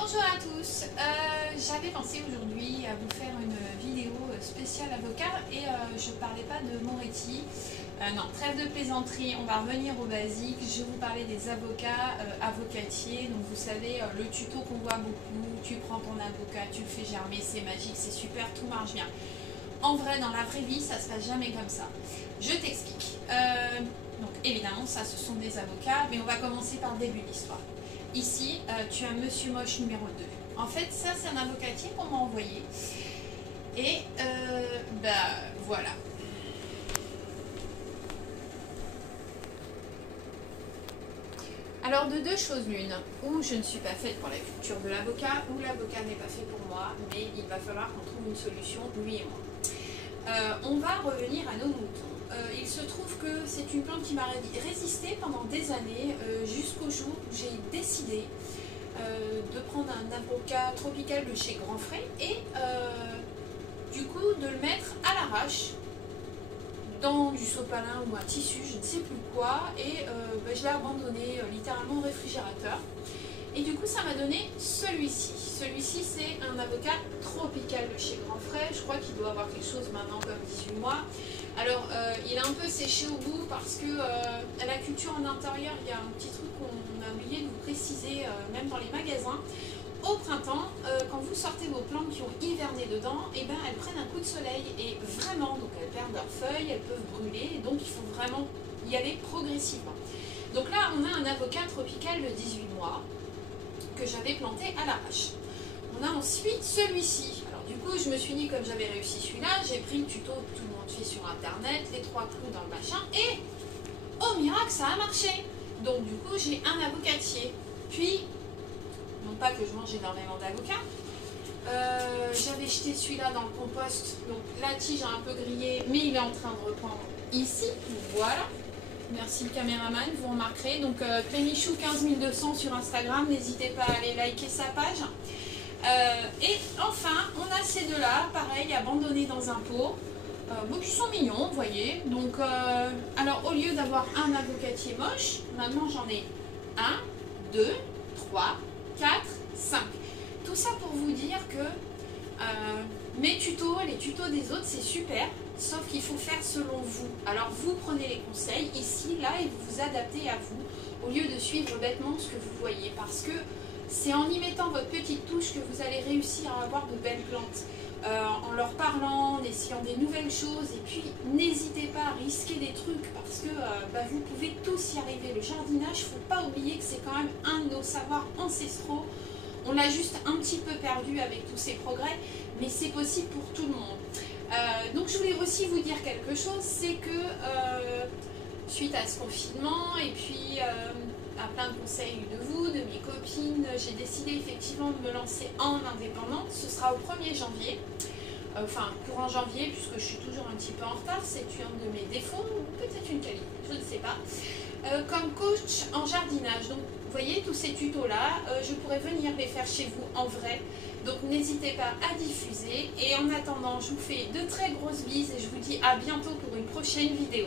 Bonjour à tous, j'avais pensé aujourd'hui à vous faire une vidéo spéciale avocat et je ne parlais pas de Moretti. Non, trêve de plaisanterie, on va revenir au basique. Je vais vous parler des avocats, avocatiers. Donc vous savez, le tuto qu'on voit beaucoup, tu prends ton avocat, tu le fais germer, c'est magique, c'est super, tout marche bien. En vrai, dans la vraie vie, ça ne se passe jamais comme ça. Je t'explique. Donc évidemment, ça ce sont des avocats, mais on va commencer par le début de l'histoire. Ici, tu as Monsieur Moche numéro 2. En fait, ça c'est un avocatier qu'on m'a envoyé. Et voilà. Alors de deux choses l'une, ou je ne suis pas faite pour la culture de l'avocat, ou l'avocat n'est pas fait pour moi, mais il va falloir qu'on trouve une solution, lui et moi. On va revenir à nos moutons. Il se trouve que c'est une plante qui m'a résisté pendant des années, jusqu'au jour où j'ai décidé de prendre un avocat tropical de chez Grand Frais et du coup de le mettre à l'arrache dans du sopalin ou un tissu, je ne sais plus quoi, et je l'ai abandonné littéralement au réfrigérateur. Et du coup, ça m'a donné celui-ci. Celui-ci, c'est un avocat tropical de chez Grand Frais. Je crois qu'il doit avoir quelque chose maintenant comme 18 mois. Alors, il est un peu séché au bout parce que à la culture en intérieur, il y a un petit truc qu'on a oublié de vous préciser, même dans les magasins. Au printemps, quand vous sortez vos plantes qui ont hiverné dedans, et ben, elles prennent un coup de soleil et vraiment, donc elles perdent leurs feuilles, elles peuvent brûler, donc il faut vraiment y aller progressivement. Donc là, on a un avocat tropical de 18 mois que j'avais planté à l'arrache. On a ensuite celui-ci. Alors du coup, je me suis dit, comme j'avais réussi celui-là, j'ai pris le tuto que tout le monde fait sur internet, les 3 clous dans le machin, et oh miracle, ça a marché. Donc du coup, j'ai un avocatier. Puis, non pas que je mange énormément d'avocats, j'avais jeté celui-là dans le compost, donc la tige a un peu grillé, mais il est en train de reprendre ici, voilà. Merci le caméraman, vous remarquerez. Donc Clémichou 15200 sur Instagram, n'hésitez pas à aller liker sa page. Et enfin, on a ces deux-là, pareil, abandonnés dans un pot, qui sont mignons, vous voyez. Donc, alors au lieu d'avoir un avocatier moche, maintenant j'en ai 1, 2, 3, 4, 5. Tout ça pour vous dire que mes tutos, les tutos des autres, c'est super, sauf qu'il faut faire selon vous. Alors vous prenez les conseils ici, là, et vous vous adaptez à vous, au lieu de suivre bêtement ce que vous voyez, parce que c'est en y mettant votre petite touche que vous allez réussir à avoir de belles plantes. En leur parlant, en essayant des nouvelles choses, et puis n'hésitez pas à risquer des trucs, parce que vous pouvez tous y arriver. Le jardinage, il ne faut pas oublier que c'est quand même un de nos savoirs ancestraux. On l'a juste un petit peu perdu avec tous ces progrès, mais c'est possible pour tout le monde. Donc je voulais aussi vous dire quelque chose, c'est que suite à ce confinement et puis à plein de conseils de vous, de mes copines, j'ai décidé effectivement de me lancer en indépendante. Ce sera au 1er janvier, enfin courant janvier, puisque je suis toujours un petit peu en retard, c'est un de mes défauts, ou peut-être une qualité, je ne sais pas, comme coach en jardinage. Donc vous voyez tous ces tutos là, je pourrais venir les faire chez vous en vrai, donc n'hésitez pas à diffuser, et en attendant je vous fais de très grosses bises et je vous dis à bientôt pour une prochaine vidéo.